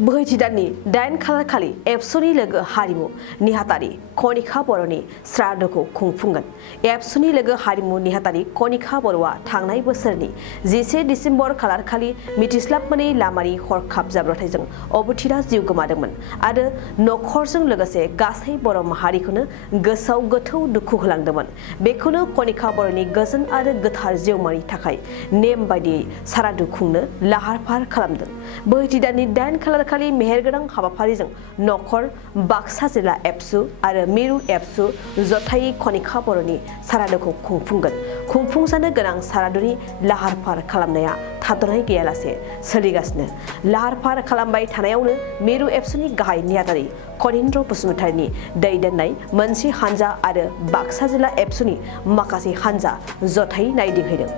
बोहैथि दाननि 8 खालार खालि एबसुनि लोगो हारिमु नेहाथारि कनिका बर'नि श्राद्धखौ खुंफुंगोन। एबसुनि लोगो हारिमु नेहाथारि कनिका बर'आ थांनाय बोसोरनि 11 दिसेम्बर खालार खालि मिथिस्लाब मोनै लामानि हरखाब जाब्रबथायजों अबथिरा जिउ गोमादोंमोन आरो नखरजों लोगोसे गासै बर' माहारिखौनो गोसोआव गोथौ दुखु होलांदोंमोन। बेखौनो कनिका बर'नि गोजोन आरो गोथार जिउमानि थाखाय नेम बायदियै सारादु खुंनो लाहार फाहार खालामदों। बोहैथि दाननि 8 खालार खालि मेहेरगोनां हाबाफारिजों नखर बाक्सा जिल्ला एबसु आरो मिरु एबसु जथायै कनिका बर'नि सारादुखौ खुंफुंगोन। खुंफुंजानो गोनां सारादुनि लाहार फाहार खालामनाया थाद'नाय गैयालासे सोलिगासिनो। लाहार फाहार खालामबाय थानायावनो मिरु एबसुनि गाहाय नेहाथारि कनिन्द्र बसुमतारीनि दैदेननाय मोनसे हानजा आरो बाक्सा जिल्ला एबसुनि माखासे हानजा जथायै नायदिंहैदों।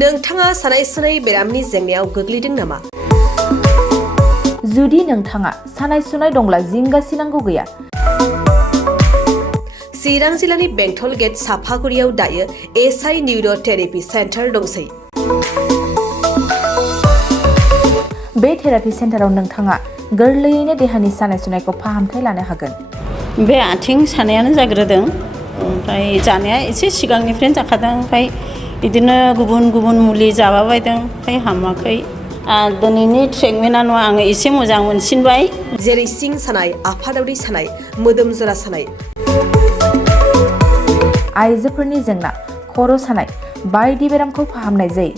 नोंथाङा सानाय सुनाय बेरामनि जेंनायाव गोग्लैदों नामा? जुदि नोंथाङा सानाय सुनाय दंब्ला जिंगासिनांगौ गैया। चिरां जिल्लानि बेंटल गेट साफागुरियाव दायो एसआइ निउर' थेरापि सेन्टार दंसै। बे थेरापि सेन्टाराव नोंथाङा गोरलैयैनो देहानि सानाय सुनायखौ फाहामथाय लानो हागोन। बे आथिं सानायानो जाग्रोदों, ओमफ्राय जानाया एसे सिगांनिफ्रायनो जाखादों, ओमफ्राय बिदिनो गुबुन गुबुन मुलि जाबाबायदों, ओमफ्राय हामाखै। दिनैनि ट्रिटमेन्टआ आङो एसे मोजां मोनसिनबाय। जेरै सिं सानाय, आफादावरि सानाय, मोदोम जरा सानाय, आइजोफोरनि जेंना, खर' सानाय बायदि बेरामखौ फाहामनाय जायो।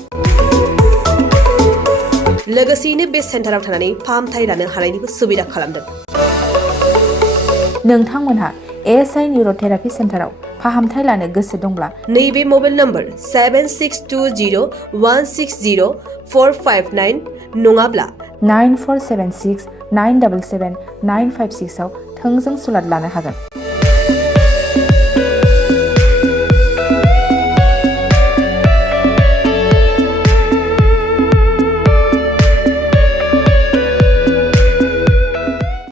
लोगोसेयैनो बे सेन्टाराव थानानै फाहामथाय लानो हानायनिबो सुबिदा खालामदों। नोंथांमोनहा एसआइ निउर' थेरापि सेन्टाराव फाहामथाय लानो गोसो दंब्ला नैबे मबाइल नम्बर 7620160459 नङाब्ला 9476977956 आव थोंजों सुलाद लानो हागोन।